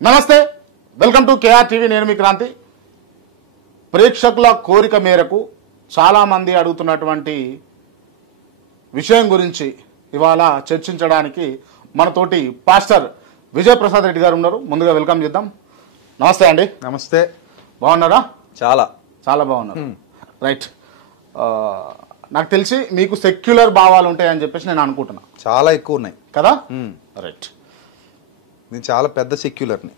నమస్తే, welcome to KR TV. నేను మీ క్రాంతి. ప్రేక్షకుల కోరిక మేరకు చాలామంది అడుగుతున్నటువంటి విషయం గురించి ఇవాళ చర్చించడానికి మనతోటి పాస్టర్ విజయ్ ప్రసాద్ రెడ్డి గారు ఉన్నారు. ముందుగా వెల్కమ్ చేద్దాం. నమస్తే అండి. నమస్తే. బాగున్నారా? చాలా చాలా బాగున్నారు. రైట్. నాకు తెలిసి మీకు సెక్యులర్ భావాలు ఉంటాయని చెప్పేసి నేను అనుకుంటున్నా. చాలా ఎక్కువ ఉన్నాయి కదా? రైట్. నేను చాలా పెద్ద సెక్యులర్ని.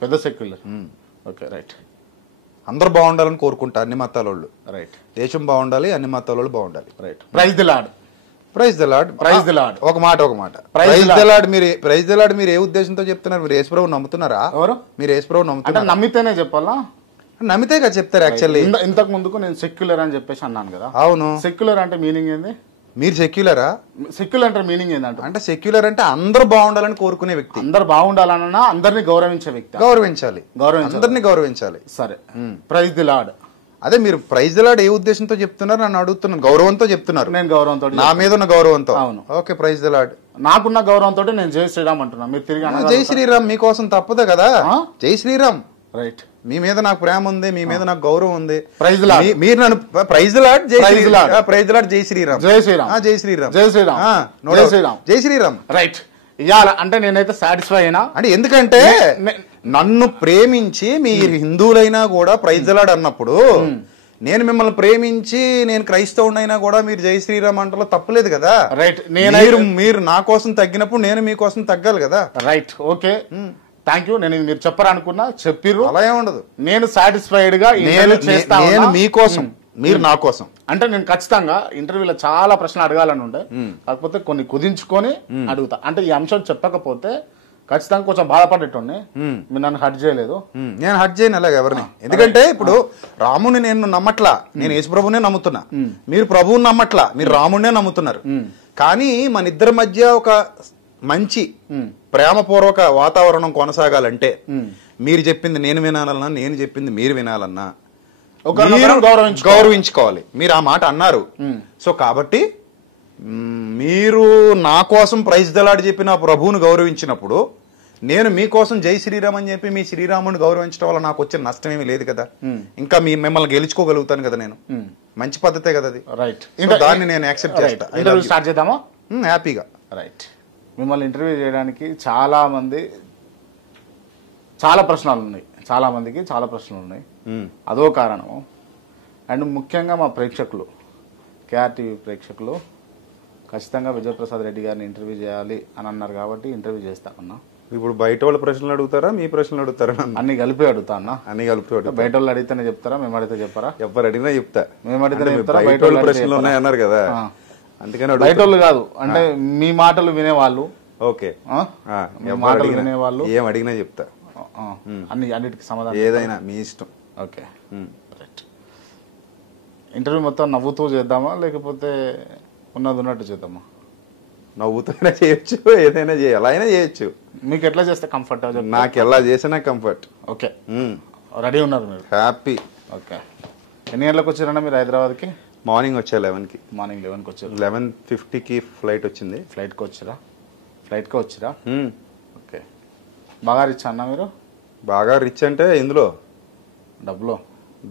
పెద్ద సెక్యులర్. Okay, right. అందరూ బాగుండాలని కోరుకుంటా, అన్ని మతాల వాళ్ళు. రైట్. దేశం బాగుండాలి, అన్ని మతాల వాళ్ళు బాగుండాలి. Right. Praise the lord. Praise the lord. Praise the lord. ఒక మాట ప్రైజ్ ది లార్డ్ మీరు ఏ ఉద్దేశంతో చెప్తున్నారు? మీరు యేసుప్రభువుని నమ్ముతున్నారా? ఎవరు? మీరు యేసుప్రభువుని నమ్ముతున్నారా? అంటే నమ్మితేనే చెప్పాలా? నమ్మితే కదా చెప్తారు. యాక్చువల్లీ ఇంతకు ముందుకు నేను సెక్యులర్ అని చెప్పేసి అన్నాను కదా. అవును. సెక్యులర్ అంటే మీనింగ్ ఏంది? మీరు సెక్యులరా? సెక్యులర్ అంటే మీనింగ్ ఏంటంటే, అంటే సెక్యులర్ అంటే అందరూ బాగుండాలని కోరుకునే వ్యక్తి. అందరు బాగుండాలన్నా అందరిని గౌరవించే వ్యక్తి. గౌరవించాలి, అందరినీ గౌరవించాలి. సరే. Praise the lord. అదే మీరు ప్రైజ్ ది లార్డ్ ఏ ఉద్దేశంతో చెప్తున్నారు? నన్ను అడుగుతున్నాను. గౌరవంతో చెప్తున్నారు. నేను గౌరవంతో, నా మీద ఉన్న గౌరవంతో. అవును. Okay, praise the lord. నాకున్న గౌరవంతో నేను జై శ్రీరామ్ అంటున్నా. మీరు తిరిగి జై శ్రీరామ్ మీకోసం తప్పదు కదా. జై శ్రీరామ్. రైట్. మీ మీద నాకు ప్రేమ ఉంది, మీ మీద నాకు గౌరవం ఉంది. Praise the lord. మీరు నన్ను ప్రైజ్ ది లార్డ్, జై శ్రీరామ్. ప్రైజ్ ది లార్డ్, జై శ్రీరామ్. జై శ్రీరామ్. జై శ్రీరామ్. జై శ్రీరామ్. జై శ్రీరామ్. జై శ్రీరామ్. రైట్. ఇవాళ అంటే నేనైతే సాటిస్ఫై అయినా. అంటే ఎందుకంటే నన్ను ప్రేమించి మీరు హిందువులైనా కూడా ప్రైజ్ ది లార్డ్ అన్నప్పుడు, నేను మిమ్మల్ని ప్రేమించి నేను క్రైస్తవునైనా కూడా మీరు జై శ్రీరామ్ అంటలో తప్పలేదు కదా. రైట్. మీరు నా కోసం తగ్గినప్పుడు నేను మీకోసం తగ్గాలి కదా. రైట్. Okay, thank you. నేను మీరు చెప్పారనుకున్నా, చెప్పిర్రు. అలా ఏముండదు. నేను సాటిస్ఫైడ్ గా నేను మీకోసం, మీరు నా కోసం. అంటే నేను ఖచ్చితంగా ఇంటర్వ్యూలో చాలా ప్రశ్నలు అడగాలని ఉండే, కాకపోతే కొన్ని కుదించుకొని అడుగుతా. అంటే ఈ అంశం చెప్పకపోతే ఖచ్చితంగా కొంచెం బాధపడేటోని. మీరు నన్ను హర్ట్ చేయలేదు. నేను హర్ట్ చేయను అలాగే ఎవరిని. ఎందుకంటే ఇప్పుడు రాముని నేను నమ్మట్లా, నేను యేసుప్రభునే నమ్ముతున్నా. మీరు ప్రభువుని నమ్మట్లా, మీరు రాముడినే నమ్ముతున్నారు. కానీ మన ఇద్దరి మధ్య ఒక మంచి ప్రేమపూర్వక వాతావరణం కొనసాగాలంటే మీరు చెప్పింది నేను వినాలన్నా, నేను చెప్పింది మీరు వినాలన్నా గౌరవించుకోవాలి. మీరు ఆ మాట అన్నారు. సో కాబట్టి మీరు నా కోసం ప్రైజ్ ది లార్డ్ చెప్పి నా ప్రభువును గౌరవించినప్పుడు, నేను మీకోసం జై శ్రీరామ్ అని చెప్పి మీ శ్రీరాముని గౌరవించడం వల్ల నాకు వచ్చిన నష్టం ఏమీ లేదు కదా. ఇంకా మిమ్మల్ని గెలుచుకోగలుగుతాను కదా. నేను మంచి పద్ధతే కదా అది. రైట్. దాన్ని నేను యాక్సెప్ట్ చేస్తాను. స్టార్ట్ చేద్దామా? హ్యాపీగా. రైట్. మిమ్మల్ని ఇంటర్వ్యూ చేయడానికి చాలా ప్రశ్నలు ఉన్నాయి. చాలా మందికి చాలా ప్రశ్నలు ఉన్నాయి. అదో కారణము. అండ్ ముఖ్యంగా మా ప్రేక్షకులు, కేఆర్ టీవీ ప్రేక్షకులు ఖచ్చితంగా విజయప్రసాద్ రెడ్డి గారిని ఇంటర్వ్యూ చేయాలి అని అన్నారు కాబట్టి ఇంటర్వ్యూ చేస్తామన్నా. ఇప్పుడు బయట వాళ్ళ ప్రశ్నలు అడుగుతారా, మీ ప్రశ్నలు అడుగుతారా? అన్ని కలిపి అడుగుతా అన్న. అన్ని కలిపి అడుగుతా. బయట వాళ్ళు అడిగితేనే చెప్తారా, మేము అడిగితే చెప్పారా? ఎవరు అడిగినా చెప్తా. మేము అడిగితే చెప్తారా? బయట వాళ్ళ ప్రశ్నలు ఉన్నాయన్నారు కదా, అందుకని. బయట వాళ్ళు కాదు, అంటే మీ మాటలు వినేవాళ్ళు. ఓకే, మాటలు వినేవాళ్ళు ఏం అడిగినా చెప్తా. అన్నిటికి సమాధానం ఏదైనా మీ ఇష్టం. Okay, right. ఇంటర్వ్యూ మొత్తం నవ్వుతూ చేద్దామా, లేకపోతే ఉన్నది ఉన్నట్టు చేద్దామా? నవ్వుతూనే చేయొచ్చు, ఏదైనా ఎలా అయినా చేయొచ్చు. మీకు ఎట్లా చేస్తే కంఫర్ట్? నాకు ఎలా చేసినా కంఫర్ట్. ఓకే, రెడీ ఉన్నారు మీరు? హ్యాపీ. ఓకే. ఎన్ని గంటలకు వచ్చారన్నా మీరు హైదరాబాద్కి? మార్నింగ్ వచ్చా 11కి. మార్నింగ్ 11కి వచ్చారు. 11:50కి ఫ్లైట్ వచ్చింది. ఫ్లైట్కి వచ్చిరా? ఓకే. బాగా రిచ్ అన్నా మీరు? బాగా రిచ్ అంటే ఇందులో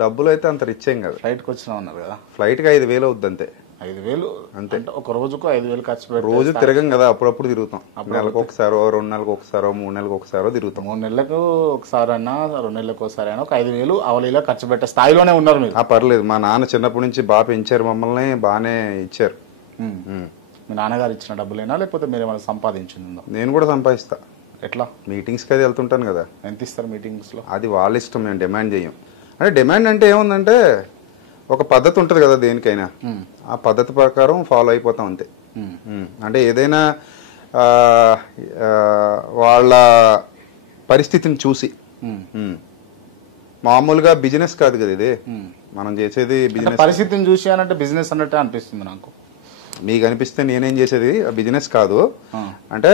డబ్బులు అయితే అంత రిచ్ ఏం కాదు. ఫ్లైట్కి వచ్చినా ఉన్నారు కదా. ఫ్లైట్కి 5,000 అవుద్ది అంతే. 5,000 అంతే. ఒక రోజుకు 5,000 ఖర్చు పెట్టి రోజు తిరగం కదా, అప్పుడప్పుడు తిరుగుతాం. నెలకు ఒకసారో, 2 నెలలకు ఒకసారో, 3 నెలలకు ఒకసారో తిరుగుతాం. 3 నెలలకు ఒకసారి అయినా, 2 నెలలకు ఒకసారి అయినా ఒక 5,000 అవలీలా ఖర్చు పెట్టే స్థాయిలోనే ఉన్నారు మీరు. పర్లేదు. మా నాన్న చిన్నప్పటి నుంచి బాగా పెంచారు మమ్మల్ని, బాగానే ఇచ్చారు. మీ నాన్నగారు ఇచ్చిన డబ్బులైనా, లేకపోతే మీరు ఏమైనా సంపాదించిందో? నేను కూడా సంపాదిస్తా. ఎట్లా? మీటింగ్స్కి అది వెళ్తుంటాను కదా. ఎంత ఇస్తారు మీటింగ్స్లో? అది వాళ్ళ ఇష్టం, మేము డిమాండ్ చేయం. అంటే డిమాండ్ అంటే ఏముందంటే ఒక పద్ధతి ఉంటుంది కదా దేనికైనా, ఆ పద్ధతి ప్రకారం ఫాలో అయిపోతాం అంతే. అంటే ఏదైనా వాళ్ళ పరిస్థితిని చూసి. మామూలుగా బిజినెస్ కాదు కదా ఇది, మనం చేసేది బిజినెస్. పరిస్థితిని చూసి అంటే బిజినెస్ అన్నట్టే అనిపిస్తుంది నాకు. మీకు అనిపిస్తే నేనేం చేసేది బిజినెస్ కాదు. అంటే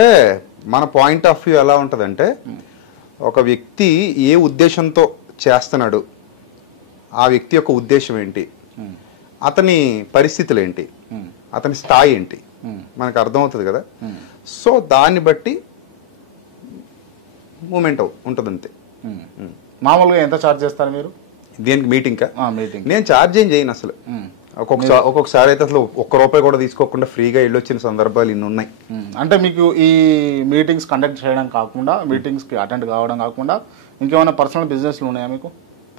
మన పాయింట్ ఆఫ్ వ్యూ ఎలా ఉంటుందంటే, ఒక వ్యక్తి ఏ ఉద్దేశంతో చేస్తున్నాడు, ఆ వ్యక్తి యొక్క ఉద్దేశం ఏంటి, అతని పరిస్థితులు ఏంటి, అతని స్థాయి ఏంటి మనకు అర్థమవుతుంది కదా. సో దాన్ని బట్టి మూమెంట్ ఉంటుంది అంతే. మామూలుగా ఎంత ఛార్జ్ చేస్తారు మీరు దేనికి మీటింగ్ మీటింగ్? నేను ఛార్జ్ ఏం చేయను అసలు. ఒక్కొక్కసారి అయితే అసలు ₹1 కూడా తీసుకోకుండా ఫ్రీగా వెళ్ళొచ్చిన సందర్భాలు ఇన్ని ఉన్నాయి. అంటే మీకు ఈ మీటింగ్స్ కండక్ట్ చేయడం కాకుండా, మీటింగ్స్ కి అటెండ్ కావడం కాకుండా ఇంకేమైనా పర్సనల్ బిజినెస్లు ఉన్నాయా మీకు?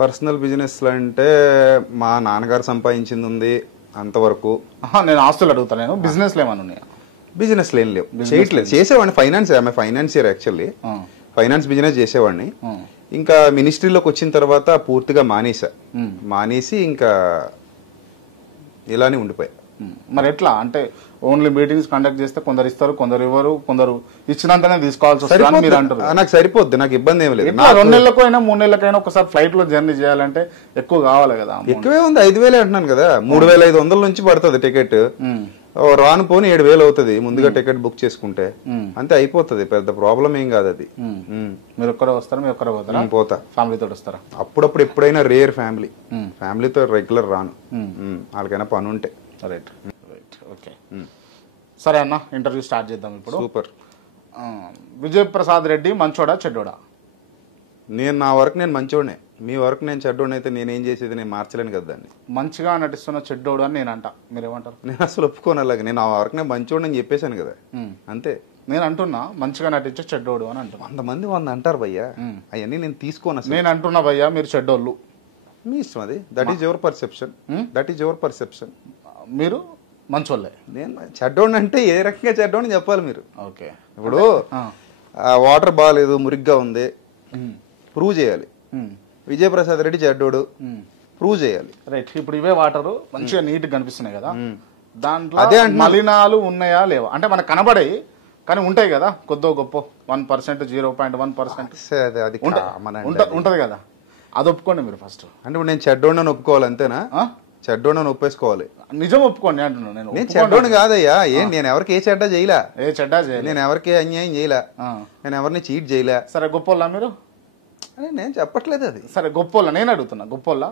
పర్సనల్ బిజినెస్ అంటే మా నాన్నగారు సంపాదించింది ఉంది అంతవరకు. నేను ఆస్తులు అడుగుతాను, నేను బిజినెస్లు ఏమైనా ఉన్నాయా? బిజినెస్ లేని లేవు, చేయట్లేదు. చేసేవాడిని ఫైనాన్సియర్ యాక్చువల్లీ, ఫైనాన్స్ బిజినెస్ చేసేవాడిని. ఇంకా మినిస్ట్రీలోకి వచ్చిన తర్వాత పూర్తిగా మానేసి ఇంకా ఇలానే ఉండిపోయా. మరి ఎట్లా అంటే ఓన్లీ మీటింగ్స్ కండక్ట్ చేస్తే కొందరు ఇస్తారు, కొందరు ఇవ్వరు, కొందరు ఇచ్చినంతనే తీసుకోవాల్సి వస్తుంది మీరు అంటారు. నాకు సరిపోద్ది, నాకు ఇబ్బంది ఏమి లేదు. 2 నెలలకైనా 3 నెలలకైనా ఒకసారి ఫ్లైట్ లో జర్నీ చేయాలంటే ఎక్కువ కావాలి కదా. ఎక్కువే ఉంది, 5,000 అంటున్నాను కదా. 3,500 నుంచి పడుతుంది టికెట్. రాను పోని 7,000 అవుతుంది ముందుగా టికెట్ బుక్ చేసుకుంటే, అంతే అయిపోతుంది. పెద్ద ప్రాబ్లం ఏం కాదు అది. మీరు ఒక్కరే వస్తారా? మీరు ఒక్కరే పోతారా? పోతా. ఫ్యామిలీతో వస్తారా? అప్పుడప్పుడు ఎప్పుడైనా రేర్ ఫ్యామిలీతో రెగ్యులర్ రాను, వాళ్ళకైనా పని ఉంటే. Right right okay. సరే అన్న, ఇంటర్వ్యూ స్టార్ట్ చేద్దాం ఇప్పుడు. సూపర్. విజయ్ ప్రసాద్ రెడ్డి మంచోడా చెడ్డోడా? నా వరకు నేను మంచోడే, మీ వరకు నేను చెడ్డోడిని అయితే నేనేం చేసేది, నేను మార్చలేను కదా దాన్ని. మంచిగా నటిస్తున్న చెడ్డోడు అని నేను అంటా, మీరేమంటారు? నేను అసలు ఒప్పుకోను అలాగే. నేను ఆ వరకు నేను మంచోడు అని చెప్పేశాను కదా, అంతే. నేను అంటున్నా మంచిగా నటించే చెడ్డోడు అని అంటున్నా. 100 మంది 100 అంటారు భయ్యా, అవన్నీ నేను తీసుకోను అసలు. నేను అంటున్నా భయ్యా మీరు చెడ్డోళ్ళు, మీ ఇష్టం అది. That is your perception. మీరు మంచోళ్ళే. నేను చెడ్డోడిని అంటే ఏ రకంగా చెడ్డోడిని చెప్పాలి మీరు. ఓకే, ఇప్పుడు వాటర్ బాగాలేదు, మురిగ్గా ఉంది, ప్రూవ్ చేయాలి. విజయ్ ప్రసాద్ రెడ్డి చెడ్డోడు, ప్రూవ్ చేయాలి. రైట్. ఇప్పుడు ఇవే వాటర్ మంచిగా నీట్ కనిపిస్తున్నాయి కదా, దాంట్లో మలినాలు ఉన్నాయా లేవా అంటే మనకు కనబడాయి కానీ ఉంటాయి కదా కొద్దో గొప్ప 1%, 0.1% అది ఉంటది కదా, అది ఒప్పుకోండి మీరు ఫస్ట్. అంటే ఇప్పుడు నేను చెడ్డోడిని ఒప్పుకోవాలి అంతేనా? చెడ్డోడిని ఒప్పేసుకోవాలి. నిజం ఒప్పుకోండి అంటున్నాను. నేను చెడ్డోడిని కాదయ్యా, నేను ఎవరికి ఏ చెడ్డ చేయలే, నేను ఎవరికి అన్యాయం చేయలే, నేను ఎవరిని చీట్ చేయలే. సరే గొప్పోళ్ళ మీరు? నేను చెప్పట్లేదు అది. సరే గొప్పోళ్ళ నేను అడుగుతున్నా, గొప్పోళ్ళ?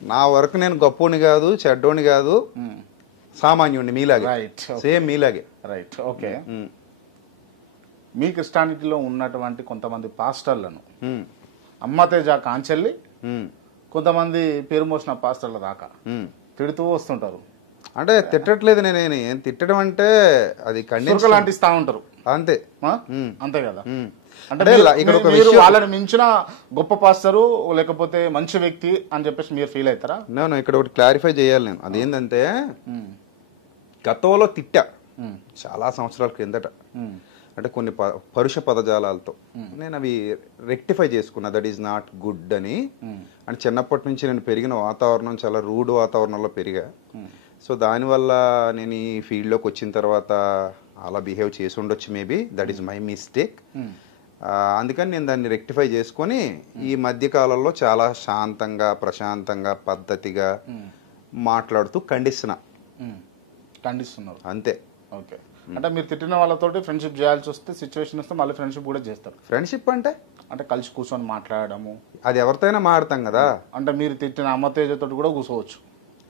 నా వరకు నేను గొప్పోని కాదు, చెడ్డోని కాదు, సామాన్యుడిని మీలాగే, సేమ్ మీలాగే. Right okay. మీ క్రిస్టియానిటీలో ఉన్నటువంటి కొంతమంది పాస్టర్లను అమ్మతేజ కాంచెల్లి కొంతమంది పేరు మోసిన పాస్టర్ల దాకా తిడుతూ వస్తుంటారు. అంటే తిట్టట్లేదు, నేను ఏం తిట్టడం అంటే అది కండిషన్ లాంటి ఇస్తా ఉంటారు అంతే, అంతే కదా. అంటే మీరు వాళ్ళని మించిన గొప్ప పాస్టరు లేకపోతే మంచి వ్యక్తి అని చెప్పేసి మీరు ఫీల్ అవుతారా? నేను ఇక్కడ ఒకటి క్లారిఫై చేయాలి. నేను అదేంటంటే గతంలో తిట్టా చాలా సంవత్సరాల క్రిందట, అంటే కొన్ని పరుష పదజాలాలతో నేను అవి రెక్టిఫై చేసుకున్నా. దట్ ఈస్ నాట్ గుడ్ అని. అంటే చిన్నప్పటి నుంచి నేను పెరిగిన వాతావరణం చాలా రూడ్ వాతావరణంలో పెరిగా. సో దానివల్ల నేను ఈ ఫీల్డ్లోకి వచ్చిన తర్వాత అలా బిహేవ్ చేసి ఉండొచ్చు, maybe that is my mistake. అందుకని నేను దాన్ని రెక్టిఫై చేసుకొని ఈ మధ్య కాలంలో చాలా శాంతంగా, ప్రశాంతంగా, పద్ధతిగా మాట్లాడుతూ ఖండిస్తున్నారు అంతే. ఓకే. అంటే మీరు తిట్టిన వాళ్ళతోటి ఫ్రెండ్షిప్ చేయాల్సి వస్తే, సిచ్యువేషన్ వస్తే మళ్ళీ ఫ్రెండ్షిప్ కూడా చేస్తారు. ఫ్రెండ్షిప్ అంటే కలిసి కూర్చొని మాట్లాడము, అది ఎవరితోనైనా మాట్లాడతాం కదా. అంటే మీరు తిట్టిన అమ్మతేజతో కూడా కూర్చోవచ్చు.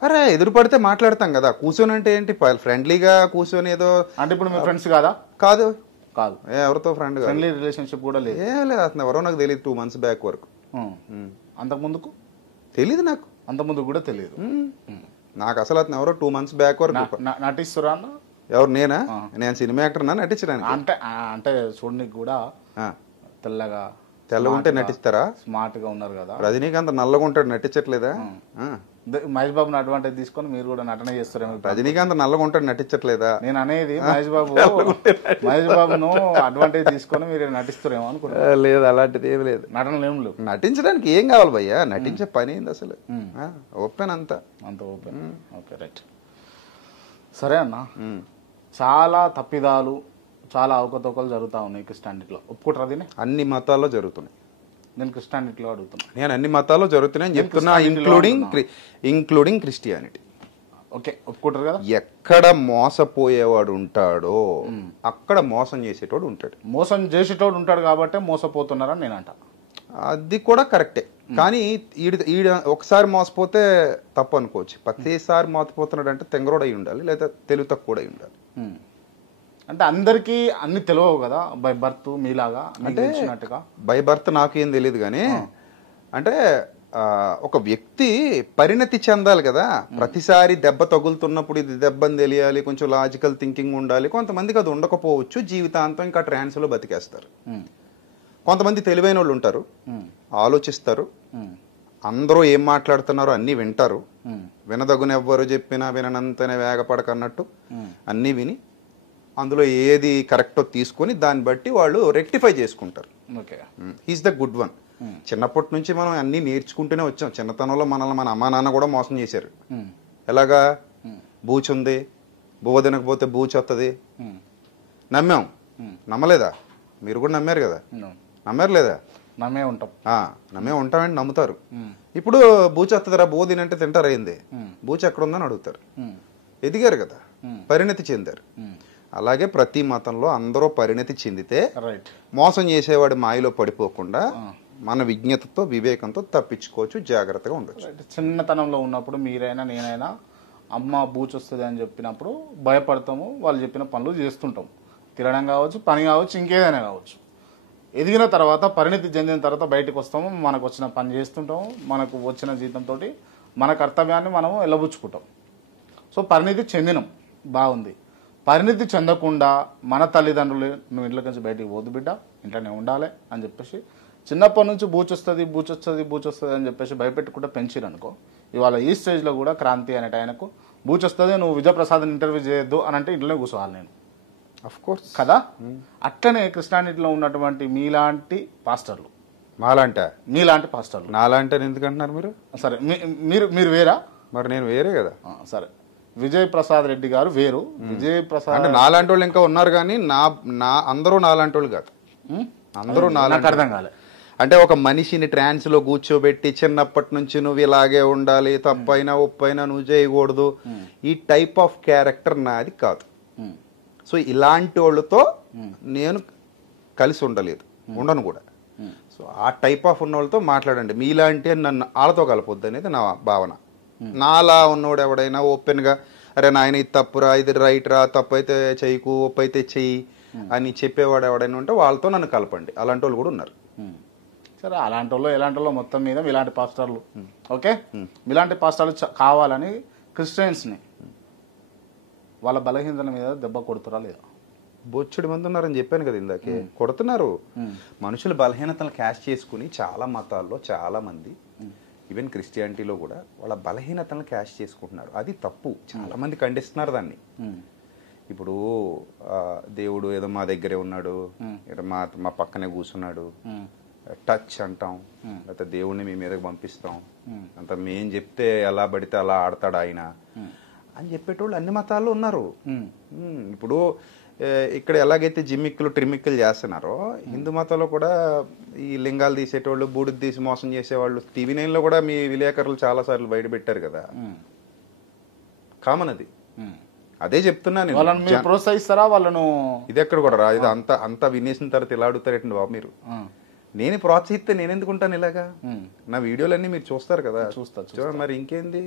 అరే ఎదురు పడితే మాట్లాడతాం కదా. కూర్చొని అంటే ఏంటి, ఫ్రెండ్లీగా కూర్చొని ఏదో. అంటే ఇప్పుడు మీ ఫ్రెండ్స్ కాదా? కాదు కాదు, ఎవరితో ఫ్రెండ్లీ రిలేషన్షిప్ కూడా లేదు. ఏం లేదు అతను ఎవరో నాకు తెలియదు 2 months బ్యాక్ వరకు. అంతకు ముందుకు తెలీదు నాకు, అంత ముందు కూడా తెలియదు నాకు అసలు. అతను ఎవరో 2 months బ్యాక్ వరకు. నటిస్తురా అన్న? ఎవరు నేనా? నేను సినిమా యాక్టర్ నా నటించడానికి? అంటే చూడడానికి కూడా తెల్లగా ఉంటే నటిస్తారా? స్మార్ట్ గా ఉన్నారు కదా. రజనీకాంత్ నల్లగా ఉంటాడు, నటించట్లేదా? మహేష్ బాబుని అడ్వాంటేజ్ తీసుకొని మీరు కూడా నటన చేస్తారేమో. రజనీకాంత్ నల్లగా ఉంటాడు, నటించట్లేదా? నేను అనేది మహేష్ బాబును అడ్వాంటేజ్ తీసుకొని మీరు నటిస్తారేమో అనుకుంటా. లేదు, అలాంటిది ఏమి లేదు. నటనలు ఏం లేవు. నటించడానికి ఏం కావాలి భయ్యా, నటించే పని ఏంది అసలు. ఓపెన్ అంత ఓపెన్. Okay right. సరే అన్న, చాలా తప్పిదాలు, చాలా అవకతవకలు జరుగుతూ ఉన్నాయి క్రిస్టియానిటీలో, ఒప్పుకుంటారా దీన్ని? అన్ని మతాల్లో జరుగుతున్నాయి. నేను క్రిస్టియానిటీలో అడుగుతున్నా. నేను అన్ని మతాల్లో జరుగుతున్నాయని చెప్తున్నా, ఇంక్లూడింగ్ క్రిస్టియానిటీ. ఓకే, ఒప్పుకుంటారు కదా. ఎక్కడ మోసపోయేవాడు ఉంటాడో అక్కడ మోసం చేసేటోడు ఉంటాడు. మోసం చేసేటోడు ఉంటాడు కాబట్టి మోసపోతున్నారని నేను అంట. అది కూడా కరెక్టే, కానీ ఈడ ఒకసారి మోసపోతే తప్పు అనుకోవచ్చు. ప్రతిసారి మోసపోతున్నాడు అంటే తెంగరోడు అయి ఉండాలి, లేదా తెలివి తక్కువ అయి ఉండాలి. అంటే అందరికీ అన్ని తెలియవు కదా బై బర్త్ మీలాగా మీకు తెలిసినట్టుగా. బై బర్త్ నాకు ఏం తెలియదు కానీ అంటే ఒక వ్యక్తి పరిణతి చెందాలి కదా. ప్రతిసారి దెబ్బ తగులుతున్నప్పుడు ఇది దెబ్బని తెలియాలి, కొంచెం లాజికల్ థింకింగ్ ఉండాలి. కొంతమందికి అది ఉండకపోవచ్చు, జీవితాంతం ఇంకా ట్రాన్స్లో బతికేస్తారు. కొంతమంది తెలివైన వాళ్ళు ఉంటారు, ఆలోచిస్తారు, అందరూ ఏం మాట్లాడుతున్నారో అన్నీ వింటారు, వినదగున ఎవ్వరు చెప్పినా విననంతనే వేగపడకన్నట్టు అన్నీ విని అందులో ఏది కరెక్టో తీసుకొని దాన్ని బట్టి వాళ్ళు రెక్టిఫై చేసుకుంటారు. He's the good one. చిన్నప్పటి నుంచి మనం అన్ని నేర్చుకుంటూనే వచ్చాం. చిన్నతనంలో మనల్ని మన అమ్మా నాన్న కూడా మోసం చేశారు. ఎలాగా? బూచుంది, బువ్వ తినకపోతే బూచి వస్తుంది, నమ్మాం. నమ్మలేదా? మీరు కూడా నమ్మారు కదా, నమ్మారు లేదా? నమ్మే ఉంటాం. నమ్మే ఉంటామని నమ్ముతారు. ఇప్పుడు బూచి వస్తుందిరా, బువ్వ తినంటే తింటారు, అయింది బూచి ఎక్కడ ఉందని అడుగుతారు. ఎదిగారు కదా, పరిణతి చెందారు. అలాగే ప్రతి మతంలో అందరూ పరిణతి చెందితే మోసం చేసేవాడి మాయలో పడిపోకుండా మన విజ్ఞతతో వివేకంతో తప్పించుకోవచ్చు, జాగ్రత్తగా ఉండొచ్చు. చిన్నతనంలో ఉన్నప్పుడు మీరైనా నేనైనా అమ్మ బూచి వస్తుంది అని చెప్పినప్పుడు భయపడతాము, వాళ్ళు చెప్పిన పనులు చేస్తుంటాం. తినడం కావచ్చు, పని కావచ్చు, ఇంకేదైనా కావచ్చు. ఎదిగిన తర్వాత పరిణతి చెందిన తర్వాత బయటకు వస్తాము, మనకు వచ్చిన పని చేస్తుంటాము, మనకు వచ్చిన జీతంతో మన కర్తవ్యాన్ని మనము వెళ్ళబుచ్చుకుంటాం. సో పరిణతి చెందినం, బాగుంది. పరిణతి చెందకుండా మన తల్లిదండ్రులు నువ్వు ఇంట్లో నుంచి బయటికి పోదు బిడ్డ, ఇంట్లోనే ఉండాలి అని చెప్పేసి చిన్నప్పటి నుంచి బూచొస్తుంది బూచొస్తుంది బూచొస్తుంది అని చెప్పేసి భయపెట్టుకుంటే పెంచిరు అనుకో, ఇవాళ ఈ స్టేజ్లో కూడా క్రాంతి అనేట ఆయనకు బూచొస్తుంది, నువ్వు విజయప్రసాద్ని ఇంటర్వ్యూ చేయొద్దు అని అంటే ఇంట్లోనే కూర్చోవాలి నేను, అఫ్ కోర్స్ కదా. అట్లనే కృష్ణానీటిలో ఉన్నటువంటి మీలాంటి పాస్టర్లు, మీలాంటి పాస్టర్లు, నాలాంటి ఎందుకంటున్నారు మీరు? సరే మీరు వేరా? మరి నేను వేరే కదా. సరే, విజయ్ ప్రసాద్ రెడ్డి గారు వేరు. విజయ్ ప్రసాద్ అంటే నాలాంటి వాళ్ళు ఇంకా ఉన్నారు కానీ అందరూ నాలాంటి వాళ్ళు కాదు. అందరూ నాలాంటి అర్థం కాలే. అంటే ఒక మనిషిని ట్రాన్స్ లో కూర్చోబెట్టి చిన్నప్పటి నుంచి నువ్వు ఇలాగే ఉండాలి, తప్పైనా ఒప్పైనా నువ్వు చేయకూడదు, ఈ టైప్ ఆఫ్ క్యారెక్టర్ నాది కాదు. సో ఇలాంటి వాళ్ళతో నేను కలిసి ఉండలేదు, ఉండను కూడా. సో ఆ టైప్ ఆఫ్ ఉన్న వాళ్ళతో మాట్లాడండి. మీలాంటి నన్ను వాళ్ళతో కలపొద్దు అనేది నా భావన. నాలా ఉన్నవాడు ఎవడైనా ఓపెన్ గా అరే నాయన ఇది తప్పురా, ఇది రైట్ రా, తప్పు అయితే చెయ్యకు, ఒప్పు అయితే చెయ్యి అని చెప్పేవాడు ఎవడైనా ఉంటే వాళ్ళతో నన్ను కలపండి. అలాంటి వాళ్ళు కూడా ఉన్నారు. సరే, అలాంటి వాళ్ళు ఎలాంటి వాళ్ళు మొత్తం మీద మీలాంటి పాస్టర్లు, ఓకే, మీలాంటి పాస్టర్లు కావాలని క్రిస్టియన్స్ని వాళ్ళ బలహీనత మీద దెబ్బ కొడుతురా లేదా? బొచ్చుడి మంది ఉన్నారని చెప్పాను కదా ఇందాకే, కొడుతున్నారు. మనుషుల బలహీనతలను క్యాష్ చేసుకుని చాలా మతాల్లో చాలా మంది, ఈవెన్ క్రిస్టియానిటీలో కూడా వాళ్ళ బలహీనతలను క్యాష్ చేసుకుంటున్నారు. అది తప్పు. చాలా మంది ఖండిస్తున్నారు దాన్ని. ఇప్పుడు దేవుడు ఏదో మా దగ్గరే ఉన్నాడు, మా పక్కనే కూర్చున్నాడు, టచ్ అంటాం, లేకపోతే దేవుడిని మీ మీదకి పంపిస్తాం, అంత మేం చెప్తే ఎలా పడితే అలా ఆడతాడు ఆయన అని చెప్పేటోళ్ళు అన్ని మతాల్లో ఉన్నారు. ఇప్పుడు ఇక్కడ ఎలాగైతే జిమ్మిక్కులు ట్రిమ్మిక్కులు చేస్తున్నారో హిందూ మతంలో కూడా ఈ లింగాలు తీసేటోళ్ళు, బూడిద తీసి మోసం చేసేవాళ్ళు TV9 లో కూడా మీ విలేకరులు చాలా సార్లు బయట పెట్టారు కదా. కామన్ అది. అదే చెప్తున్నాను. వాళ్ళని ప్రోత్సహిస్తారా వాళ్ళను? ఇది ఎక్కడ కూడా రా, ఇది అంతా వినేసిన తర్వాత ఇలా అడుగుతారేంటి బాబు మీరు? నేను ప్రోత్సహిస్తే నేను ఎందుకుంటాను ఇలాగా? నా వీడియోలన్నీ మీరు చూస్తారు కదా, చూస్తారు. మరి ఇంకేంది?